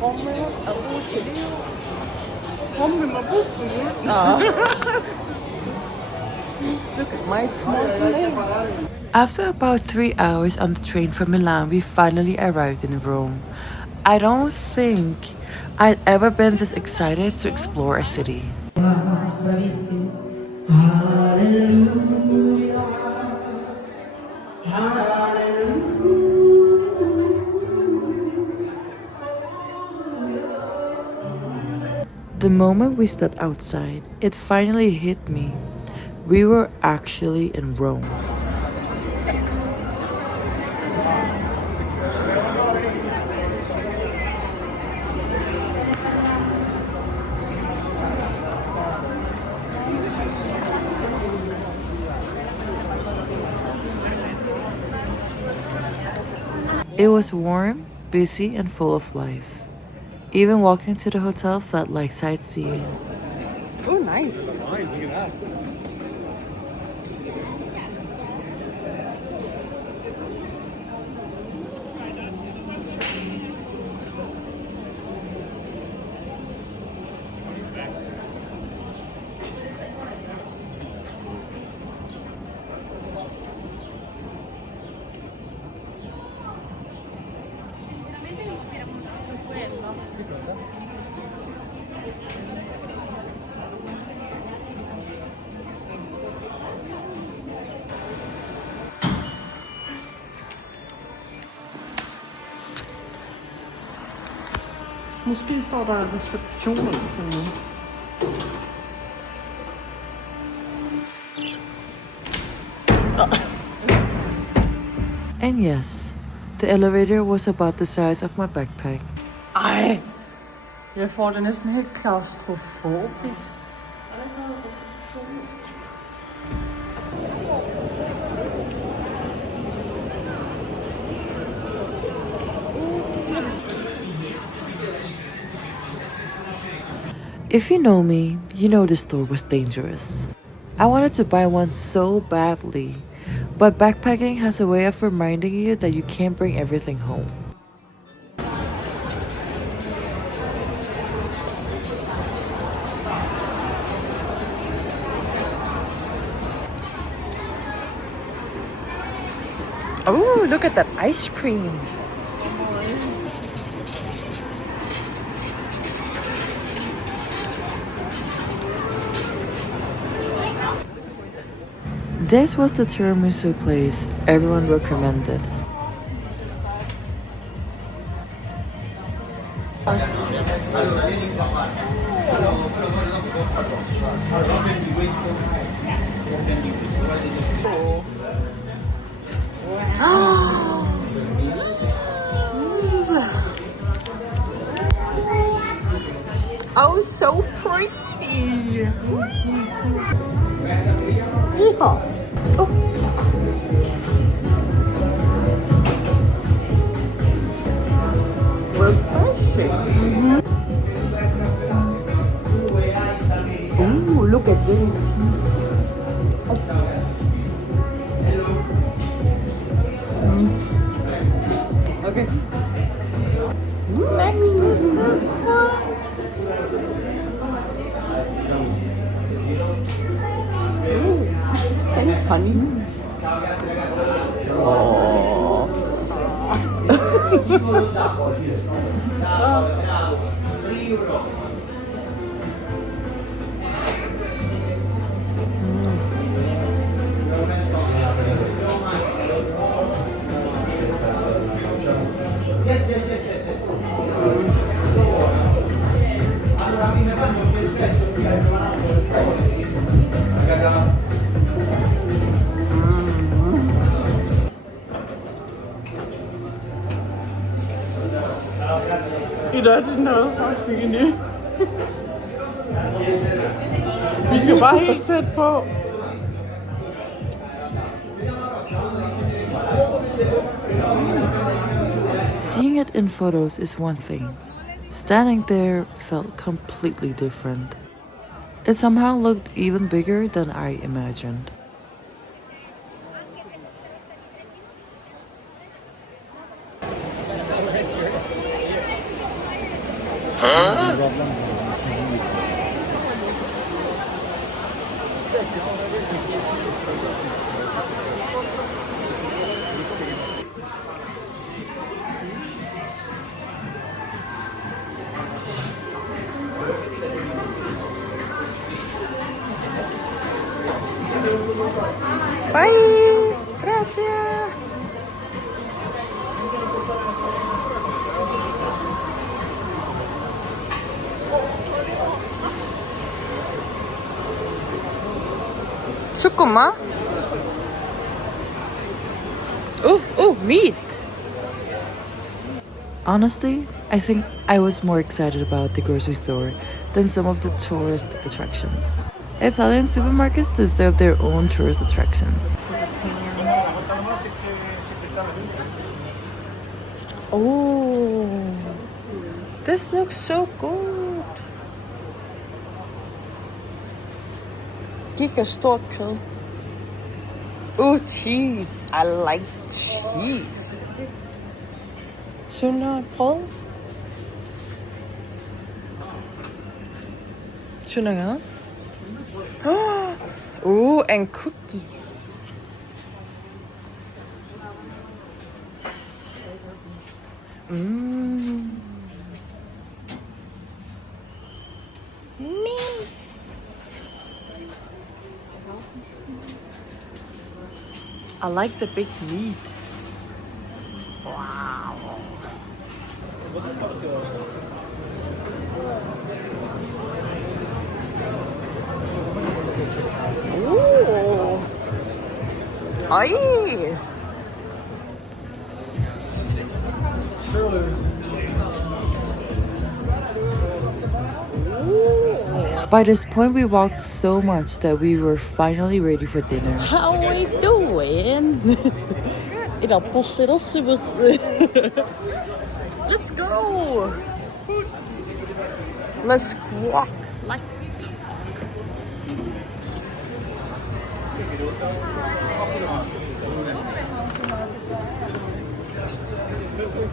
Look at my small leg. After about 3 hours on the train from Milan, we finally arrived in Rome. I don't think I'd ever been this excited to explore a city. The moment we stepped outside, it finally hit me. We were actually in Rome. It was warm, busy, and full of life. Even walking to the hotel felt like sightseeing. Oh, nice. Måske står der reception eller sådan noget. And yes, the elevator was about the size of my backpack. Ej, jeg får det næsten helt klaustrofobisk. If you know me, you know the store was dangerous. I wanted to buy one so badly, but backpacking has a way of reminding you that you can't bring everything home. Oh, look at that ice cream. This was the tiramisu place everyone recommended. Oh, so pretty. Yeah. Oh. Refreshing. Ooh, look at this. Okay. Next is this one. Ooh, thanks, honey. Oh. I dag til noget så fine. Vi skal bare helt tæt på. Seeing it in photos is one thing. Standing there felt completely different. It somehow looked even bigger than I imagined. Bye! Gracias! Sukuma? Oh, meat! Honestly, I think I was more excited about the grocery store than some of the tourist attractions. Italian supermarkets deserve their own tourist attractions. Oh, this looks so good. Kijk, stokkel. Oh, cheese. I like cheese. Zullen we Paul? Zullen we gaan? Oh, and cookies. Nice. I like the big meat. Wow. Ooh. Ay. By this point, we walked so much that we were finally ready for dinner. How we doing? It'll push little subs. Let's go. Let's walk. Like.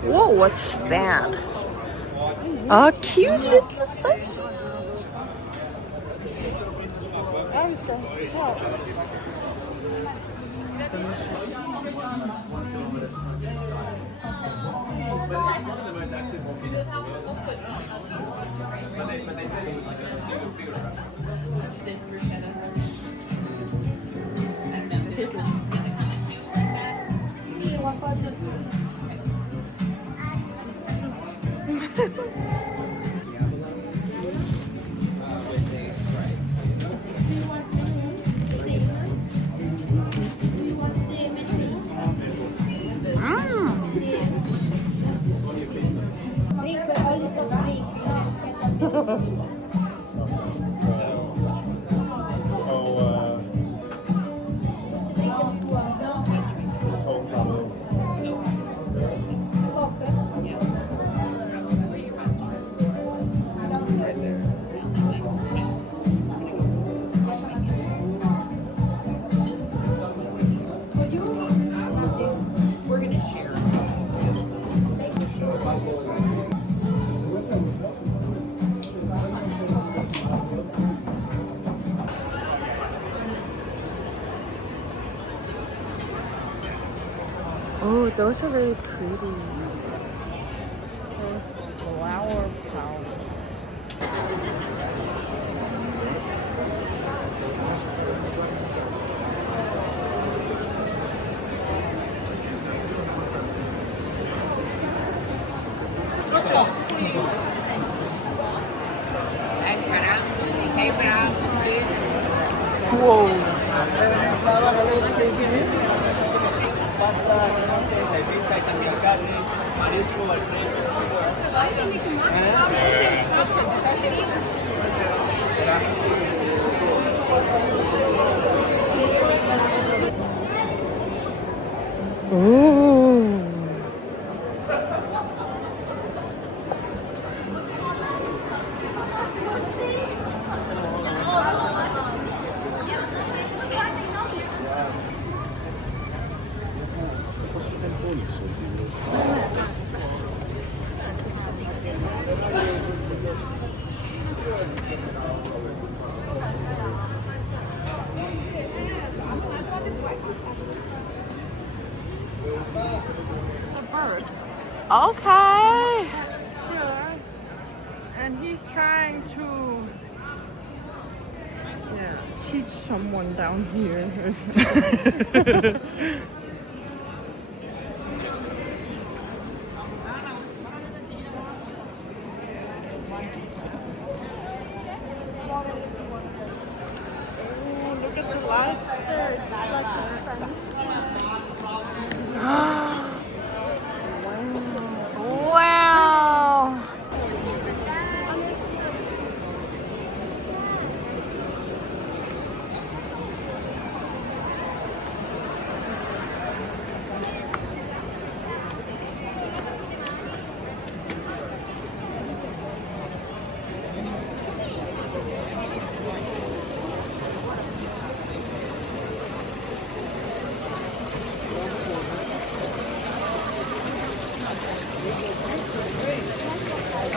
Whoa, what's that? A cute little sausage. Oh, those are very pretty. Those flower power. Whoa. Ooh. and he's trying to teach someone down here. Look at the lights there. It's like a wow.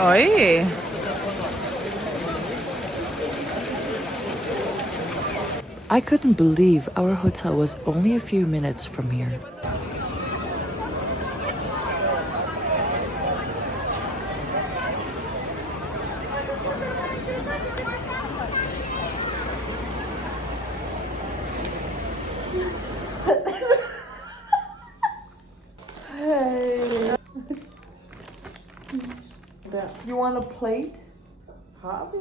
Oi. I couldn't believe our hotel was only a few minutes from here. Hey. You want a plate? Harvey?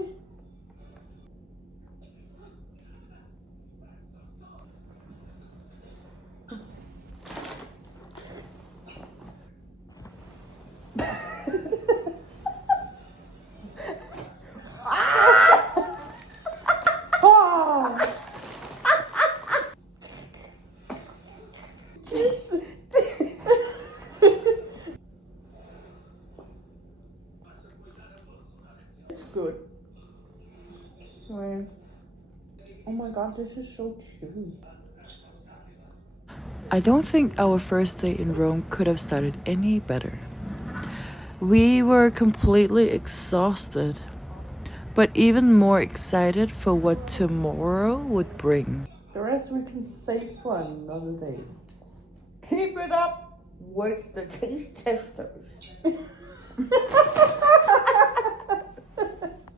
It's good. Right. Oh my god, this is so chewy. I don't think our first day in Rome could have started any better. We were completely exhausted, but even more excited for what tomorrow would bring. The rest we can save for another day. Keep it up with the taste testers.